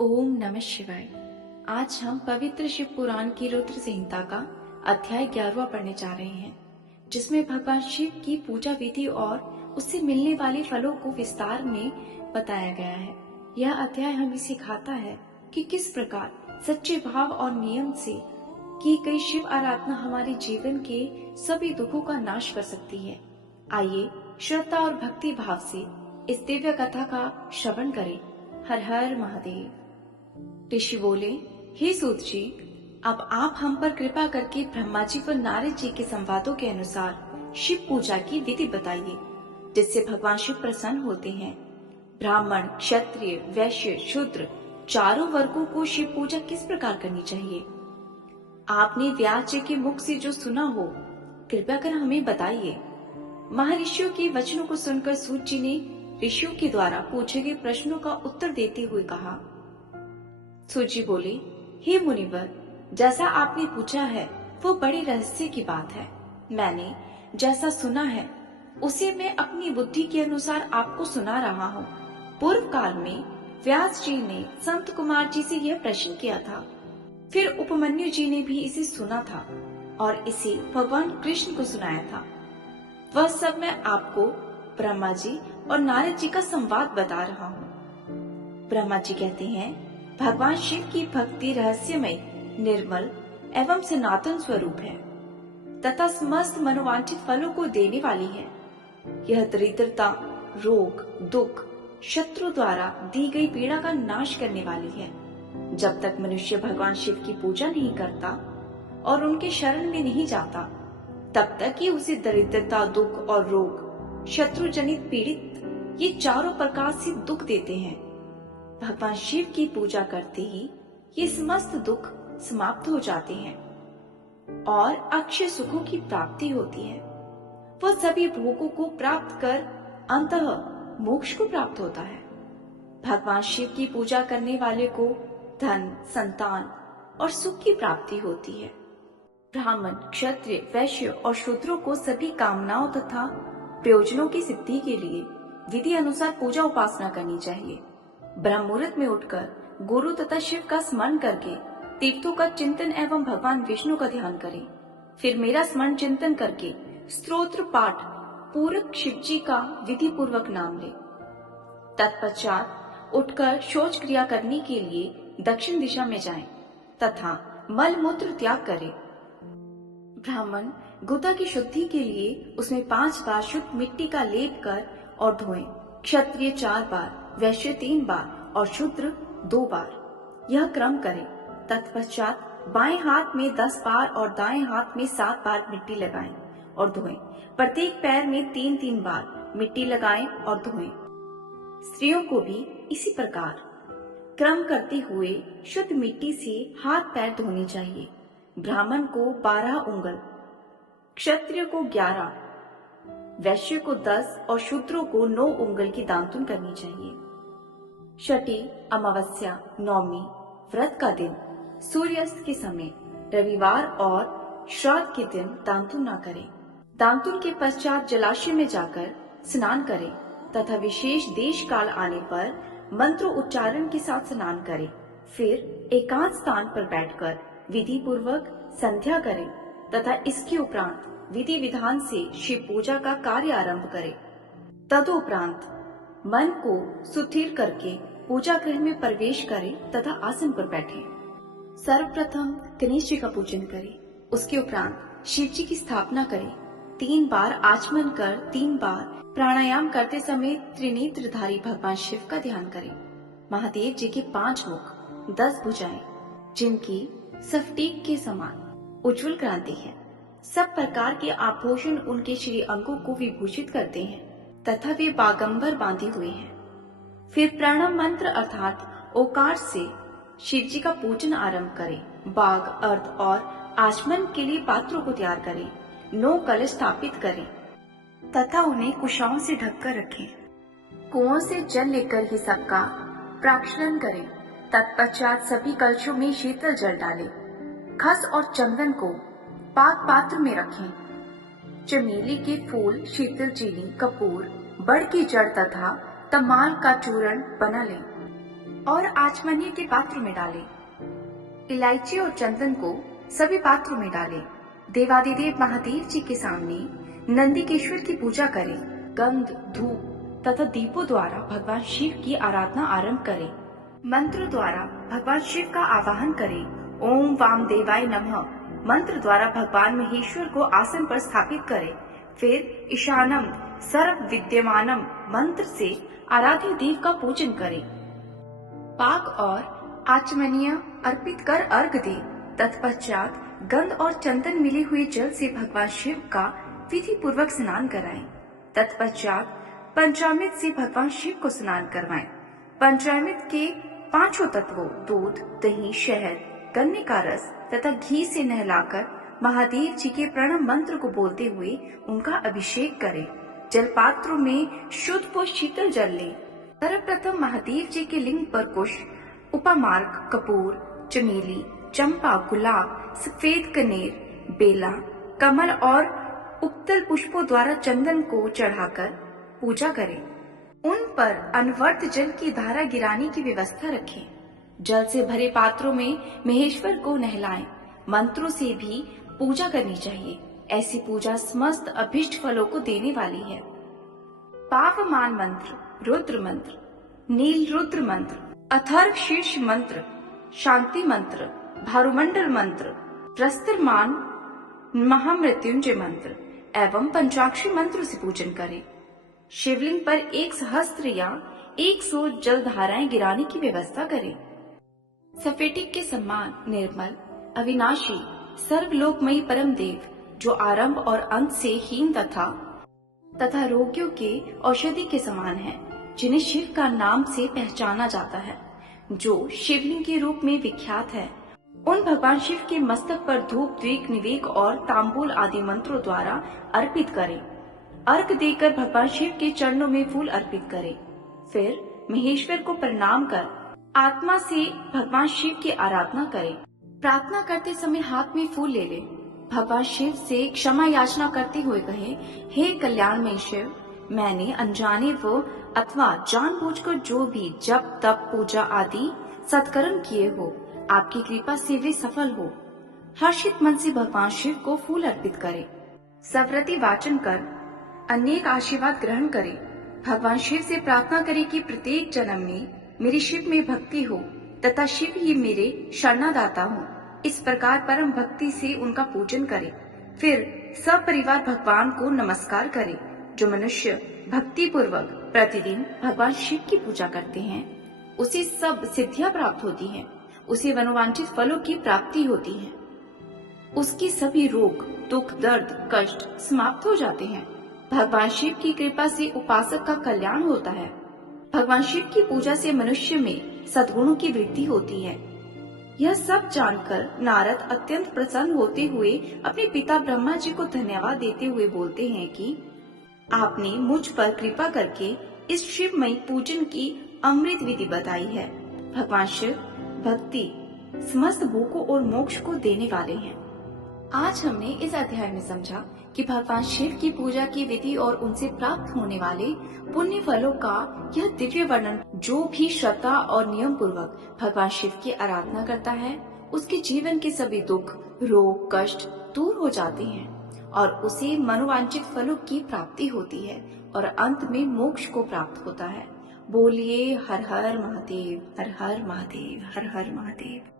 ओम नमः शिवाय। आज हम पवित्र शिव पुराण की रुद्र संहिता का अध्याय 11वां पढ़ने जा रहे हैं, जिसमें भगवान शिव की पूजा विधि और उससे मिलने वाले फलों को विस्तार में बताया गया है। यह अध्याय हमें सिखाता है कि किस प्रकार सच्चे भाव और नियम से की गई शिव आराधना हमारे जीवन के सभी दुखों का नाश कर सकती है। आइए श्रद्धा और भक्ति भाव से इस दिव्य कथा का श्रवण करें। हर हर महादेव। ऋषि बोले, हे सूत जी, अब आप हम पर कृपा करके ब्रह्मा जी व नारद जी के संवादों के अनुसार शिव पूजा की विधि बताइए, जिससे भगवान शिव प्रसन्न होते हैं। ब्राह्मण, क्षत्रिय, वैश्य, शूद्र चारों वर्गों को शिव पूजा किस प्रकार करनी चाहिए? आपने व्यास जी के मुख से जो सुना हो, कृपया कर हमें बताइए। महर्षियों के वचनों को सुनकर सूत जी ने ऋषियों के द्वारा पूछे गए प्रश्नों का उत्तर देते हुए कहा। सूत जी बोले, हे मुनिवर, जैसा आपने पूछा है वो बड़े रहस्य की बात है। मैंने जैसा सुना है उसे मैं अपनी बुद्धि के अनुसार आपको सुना रहा हूँ। पूर्व काल में व्यास जी ने संत कुमार जी से यह प्रश्न किया था, फिर उपमन्यु जी ने भी इसे सुना था और इसे भगवान कृष्ण को सुनाया था। वह सब मैं आपको ब्रह्मा जी और नारद जी का संवाद बता रहा हूँ। ब्रह्मा जी कहते हैं, भगवान शिव की भक्ति रहस्यमय, निर्मल एवं सनातन स्वरूप है तथा समस्त मनोवांछित फलों को देने वाली है। यह दरिद्रता, रोग, दुख, शत्रु द्वारा दी गई पीड़ा का नाश करने वाली है। जब तक मनुष्य भगवान शिव की पूजा नहीं करता और उनके शरण में नहीं जाता, तब तक ही उसे दरिद्रता, दुख और रोग, शत्रु जनित पीड़ित ये चारों प्रकार से दुख देते हैं। भगवान शिव की पूजा करते ही ये समस्त दुख समाप्त हो जाते हैं और अक्षय सुखों की प्राप्ति होती है। वह सभी भोगों को प्राप्त कर अंततः मोक्ष को प्राप्त होता है। भगवान शिव की पूजा करने वाले को धन, संतान और सुख की प्राप्ति होती है। ब्राह्मण, क्षत्रिय, वैश्य और शूद्रों को सभी कामनाओं तथा प्रयोजनों की सिद्धि के लिए विधि अनुसार पूजा उपासना करनी चाहिए। ब्रह्म मुहूर्त में उठकर गुरु तथा शिव का स्मरण करके तीर्थों का चिंतन एवं भगवान विष्णु का ध्यान करें। फिर मेरा स्मरण चिंतन करके स्तोत्र पाठ पूरक शिव जी का विधि पूर्वक नाम ले। तत्पश्चात उठकर शौच क्रिया करने के लिए दक्षिण दिशा में जाएं तथा मल मूत्र त्याग करें। ब्राह्मण गुदा की शुद्धि के लिए उसमें 5 बार शुद्ध मिट्टी का लेप कर और धोएं। क्षत्रिय 4 बार, वैश्य 3 बार और शूद्र 2 बार। यह क्रम करें। तत्पश्चात बाएं हाथ में 10 बार और दाएं हाथ में 7 बार मिट्टी लगाएं और धोएं। प्रत्येक पैर में 3-3 बार मिट्टी लगाएं और धोएं। स्त्रियों को भी इसी प्रकार क्रम करते हुए शुद्ध मिट्टी से हाथ पैर धोने चाहिए। ब्राह्मण को 12 उंगल, क्षत्रिय को 11, वैश्य को 10 और शूद्रों को 9 उंगल की दातुन करनी चाहिए। छठी, अमावस्या, नौमी, व्रत का दिन, सूर्यास्त के समय, रविवार और श्राद्ध के दिन दातुन न करें। दातुन के पश्चात जलाशय में जाकर स्नान करें तथा विशेष देश काल आने पर मंत्र उच्चारण के साथ स्नान करें। फिर एकांत स्थान पर बैठकर विधि पूर्वक संध्या करें तथा इसके उपरांत विधि विधान से शिव पूजा का कार्य आरंभ करें। तदुपरांत मन को सुथिर करके पूजा गृह में प्रवेश करें तथा आसन पर बैठें। सर्वप्रथम गणेश जी का पूजन करें। उसके उपरांत शिव जी की स्थापना करें। 3 बार आचमन कर 3 बार प्राणायाम करते समय त्रिनेत्रधारी भगवान शिव का ध्यान करें। महादेव जी के 5 मुख, 10 भुजाएं, जिनकी स्फटिक के समान उज्जवल क्रांति है। सब प्रकार के आभूषण उनके श्री अंगों को विभूषित करते हैं तथा वे बागंबर बांधे हुए हैं। फिर प्रणव मंत्र अर्थात ओकार से शिव जी का पूजन आरंभ करें। बाग, अर्ध और आचमन के लिए पात्रों को तैयार करें। 9 कलश स्थापित करें तथा उन्हें कुशाओं से ढककर रखें। कुओं से जल लेकर ही सबका प्राक्षलन करें। तत्पश्चात सभी कलशों में शीतल जल डालें। खस और चंदन को पाक पात्र में रखें। चमेली के फूल, शीतल चीनी, कपूर, बड़ की जड़ तथा तमाल का चूर्ण बना लें। और आचमनीय के पात्र में डालें। इलायची और चंदन को सभी पात्रों में डालें। देवादिदेव महादेव जी के सामने नंदिकेश्वर की पूजा करें। गंध, धूप तथा दीपों द्वारा भगवान शिव की आराधना आरंभ करें। मंत्र द्वारा भगवान शिव का आवाहन करें। ओम वामदेवाय नमः मंत्र द्वारा भगवान महेश्वर को आसन पर स्थापित करें। फिर ईशानम सर्व विद्यमानम मंत्र से आराध्य देव का पूजन करें। पाक और आचमनीय अर्पित कर अर्घ दे। तत्पश्चात गंध और चंदन मिले हुए जल से भगवान शिव का विधि पूर्वक स्नान कराएं। तत्पश्चात पंचामृत से भगवान शिव को स्नान करवाएं। पंचामृत के पांचों तत्वों दूध, दही, शहद, गन्ने का रस तथा घी से नहलाकर महादेव जी के प्रणव मंत्र को बोलते हुए उनका अभिषेक करें। जलपात्रों में शुद्ध व शीतल जल लें। सर्वप्रथम महादेव जी के लिंग पर पुष्प, उपमार्ग, कपूर, चमेली, चंपा, गुलाब, सफेद कनेर, बेला, कमल और उपतल पुष्पों द्वारा चंदन को चढ़ाकर पूजा करें। उन पर अनवर्त जल की धारा गिराने की व्यवस्था रखें। जल से भरे पात्रों में महेश्वर को नहलाएं। मंत्रों से भी पूजा करनी चाहिए। ऐसी पूजा समस्त अभिष्ट फलों को देने वाली है। पावमान मंत्र, रुद्र मंत्र, नील रुद्र मंत्र, अथर्व शीर्ष मंत्र, शांति मंत्र, भारुमंडल मंत्र, प्रस्तरमान महामृत्युंजय मंत्र एवं पंचाक्षरी मंत्र से पूजन करें। शिवलिंग पर 1 सहस्त्र या 100 जल धाराएं गिराने की व्यवस्था करें। सफेटिक के सम्मान निर्मल, अविनाशी, सर्वलोकमयी परम देव जो आरंभ और अंत से हीन तथा रोगियों के औषधि के समान है, जिन्हें शिव का नाम से पहचाना जाता है, जो शिवलिंग के रूप में विख्यात है, उन भगवान शिव के मस्तक पर धूप, द्वीप, निवेक और तांबूल आदि मंत्रों द्वारा अर्पित करें। अर्घ देकर भगवान शिव के चरणों में फूल अर्पित करें। फिर महेश्वर को प्रणाम कर आत्मा से भगवान शिव की आराधना करें। प्रार्थना करते समय हाथ में फूल ले लें। भगवान शिव से क्षमा याचना करते हुए कहें, हे कल्याणमय शिव, मैंने अनजाने व अथवा जानबूझकर जो भी जप, तप, पूजा आदि सत्कर्म किए हो, आपकी कृपा से वे सफल हो। हर्षित मन से भगवान शिव को फूल अर्पित करें। सव्रती वाचन कर अनेक आशीर्वाद ग्रहण करें। भगवान शिव से प्रार्थना करें कि प्रत्येक जन्म में मेरी शिव में भक्ति हो तथा शिव ही मेरे शरणादाता हो। इस प्रकार परम भक्ति से उनका पूजन करें। फिर सब परिवार भगवान को नमस्कार करें। जो मनुष्य भक्ति पूर्वक प्रतिदिन भगवान शिव की पूजा करते हैं, उसे सब सिद्धियां प्राप्त होती हैं। उसे मनोवांछित फलों की प्राप्ति होती है। उसके सभी रोग, दुख, दर्द, कष्ट समाप्त हो जाते हैं। भगवान शिव की कृपा से उपासक का कल्याण होता है। भगवान शिव की पूजा से मनुष्य में सद्गुणों की वृद्धि होती है। यह सब जानकर नारद अत्यंत प्रसन्न होते हुए अपने पिता ब्रह्मा जी को धन्यवाद देते हुए बोलते हैं कि आपने मुझ पर कृपा करके इस शिवमयी पूजन की अमृत विधि बताई है। भगवान शिव भक्ति समस्त भूखों और मोक्ष को देने वाले हैं। आज हमने इस अध्याय में समझा कि भगवान शिव की पूजा की विधि और उनसे प्राप्त होने वाले पुण्य फलों का यह दिव्य वर्णन। जो भी श्रद्धा और नियम पूर्वक भगवान शिव की आराधना करता है, उसके जीवन के सभी दुख, रोग, कष्ट दूर हो जाते हैं और उसे मनोवांछित फलों की प्राप्ति होती है और अंत में मोक्ष को प्राप्त होता है। बोलिए हर हर महादेव, हर हर महादेव, हर हर महादेव।